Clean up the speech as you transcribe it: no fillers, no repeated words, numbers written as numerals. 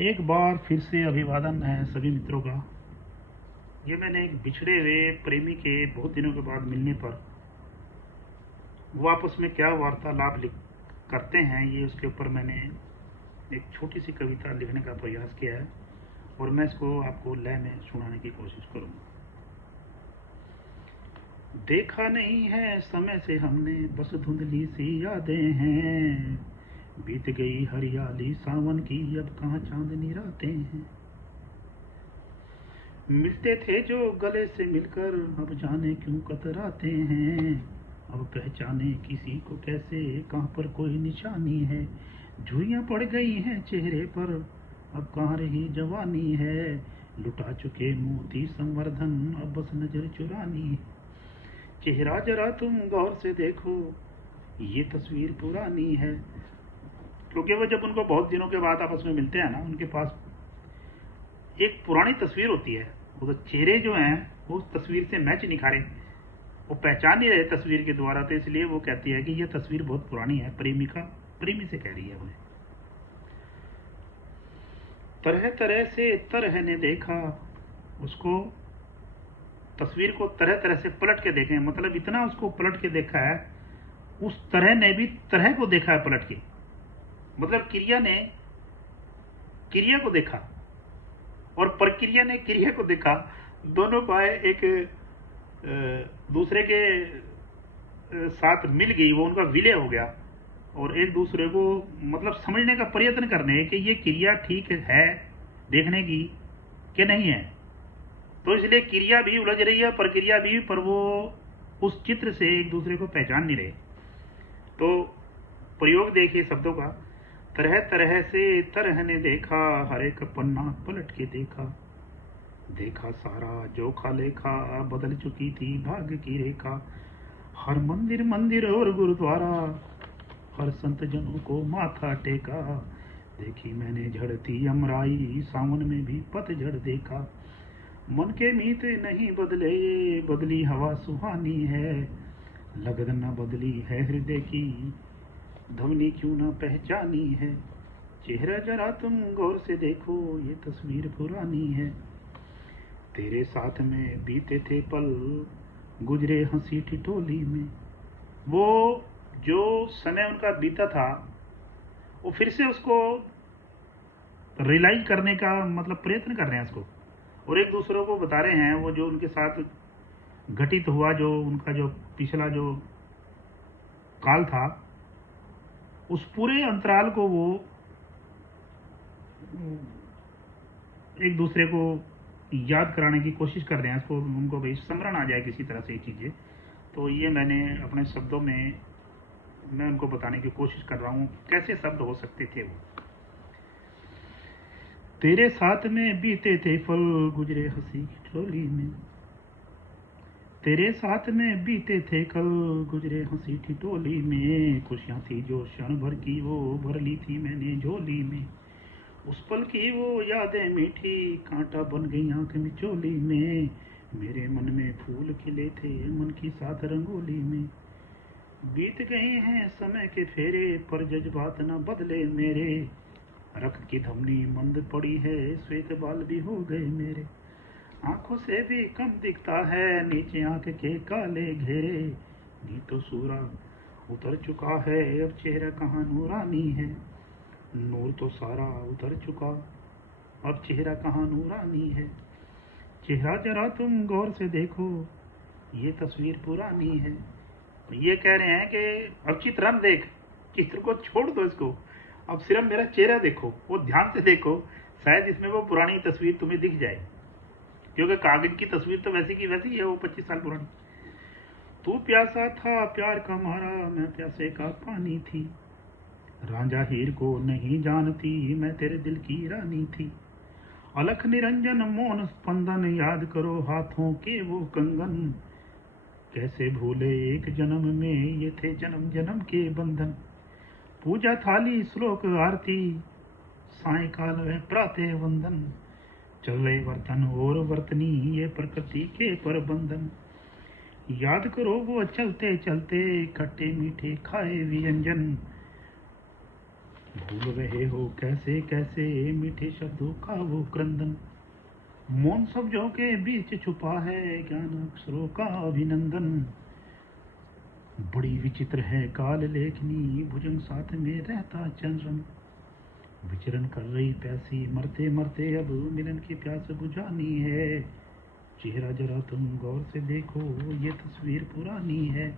एक बार फिर से अभिवादन है सभी मित्रों का। ये मैंने एक बिछड़े हुए प्रेमी के बहुत दिनों के बाद मिलने पर वो आपस में क्या वार्तालाप करते हैं, ये उसके ऊपर मैंने एक छोटी सी कविता लिखने का प्रयास किया है और मैं इसको आपको लय में सुनाने की कोशिश करूँगा। देखा नहीं है समय से हमने, बस धुंधली सी यादें हैं। बीत गई हरियाली सावन की, अब कहाँ चांदनी रातें हैं। मिलते थे जो गले से मिलकर, अब जाने क्यों कतराते हैं। अब पहचाने किसी को कैसे, कहाँ पर कोई निशानी है। झुर्रियाँ पड़ गई हैं चेहरे पर, अब कहाँ रही जवानी है। लुटा चुके मोती संवर्धन, अब बस नजर चुरानी है। चेहरा जरा तुम गौर से देखो, ये तस्वीर पुरानी है। क्योंकि वो जब उनको बहुत दिनों के बाद आपस में मिलते हैं ना, उनके पास एक पुरानी तस्वीर होती है। वो तो चेहरे जो हैं वो उस तस्वीर से मैच नहीं खा रहे, वो पहचान नहीं रहे तस्वीर के द्वारा। तो इसलिए वो कहती है कि ये तस्वीर बहुत पुरानी है। प्रेमिका प्रेमी से कह रही है उन्हें। तरह तरह से तरह ने देखा उसको, तस्वीर को तरह तरह से पलट के देखे, मतलब इतना उसको पलट के देखा है, उस तरह ने भी तरह को देखा है पलट के। मतलब क्रिया ने क्रिया को देखा और प्रक्रिया ने क्रिया को देखा। दोनों का एक दूसरे के साथ मिल गई, वो उनका विलय हो गया और एक दूसरे को मतलब समझने का प्रयत्न करने कि ये क्रिया ठीक है देखने की कि नहीं है। तो इसलिए क्रिया भी उलझ रही है, प्रक्रिया भी, पर वो उस चित्र से एक दूसरे को पहचान नहीं रहे। तो प्रयोग देखिए शब्दों का। तरह तरह से तरह ने देखा, हर एक पन्ना पलट के देखा। देखा सारा जोखा लेखा, बदल चुकी थी भाग्य की रेखा। हर मंदिर मंदिर और गुरुद्वारा, हर संत जनों को माथा टेका। देखी मैंने झड़ती अमराई, सावन में भी पतझड़ देखा। मन के मीत नहीं बदले, बदली हवा सुहानी है। लगन न बदली है हृदय की, ध्वनि क्यों न पहचानी है। चेहरा जरा तुम गौर से देखो, ये तस्वीर पुरानी है। तेरे साथ में बीते थे पल, गुजरे हंसी ठिठोली में। वो जो समय उनका बीता था, वो फिर से उसको रियलाइज करने का मतलब प्रयत्न कर रहे हैं उसको, और एक दूसरे को बता रहे हैं वो जो उनके साथ घटित हुआ, जो उनका जो पिछला जो काल था, उस पूरे अंतराल को वो एक दूसरे को याद कराने की कोशिश कर रहे हैं उसको, उनको भाई स्मरण आ जाए किसी तरह से ये चीज़ें। तो ये मैंने अपने शब्दों में मैं उनको बताने की कोशिश कर रहा हूँ कैसे शब्द हो सकते थे वो। तेरे साथ में बीते थे पल, गुजरे हंसी की टोली में। तेरे साथ में बीते थे कल, गुजरे हंसी ठिठोली में। खुशियाँ थी जो क्षण भर की, वो भर ली थी मैंने झोली में। उस पल की वो यादें मीठी, कांटा बन गई आंख में चोली में। मेरे मन में फूल खिले थे, मन की साथ रंगोली में। बीत गए हैं समय के फेरे, पर जज्बात न बदले मेरे। रक्त की धमनी मंद पड़ी है, श्वेत बाल भी हो गए मेरे। आंखों से भी कम दिखता है, नीचे आंख के काले घेरे। नी तो सूरा उतर चुका है, अब चेहरा कहाँ नूरानी है। नूर तो सारा उतर चुका, अब चेहरा कहाँ नूरानी है। चेहरा जरा तुम गौर से देखो, ये तस्वीर पुरानी है। ये कह रहे हैं कि अब चित्र देख, चित्र को छोड़ दो इसको, अब सिर्फ मेरा चेहरा देखो, वो ध्यान से देखो, शायद इसमें वो पुरानी तस्वीर तुम्हें दिख जाए। क्योंकि कागज की तस्वीर तो वैसी की वैसी है, वो 25 साल पुरानी। तू प्यासा था प्यार का मारा, मैं प्यासे का पानी थी। रांझा हीर को नहीं जानती, मैं तेरे दिल की रानी थी। अलख निरंजन मौन स्पंदन, याद करो हाथों के वो कंगन। कैसे भूले एक जन्म में, ये थे जन्म जन्म के बंधन। पूजा थाली श्लोक आरती, सायकाल वह प्रातः वंदन। चले वर्तन और वर्तनी, ये प्रकृति के प्रबंधन। याद करो वो चलते चलते, खट्टे मीठे खाए व्यंजन। भूल रहे हो कैसे कैसे मीठे शब्दों का वो क्रंदन, मौन शब्दों के बीच छुपा है ज्ञान अक्षरों का अभिनंदन। बड़ी विचित्र है काल लेखनी भुजंग साथ में रहता चंद्रम, विचरण कर रही प्यासी मरते मरते अब मिलन की प्यास बुझानी है। चेहरा जरा तुम गौर से देखो ये तस्वीर पुरानी है,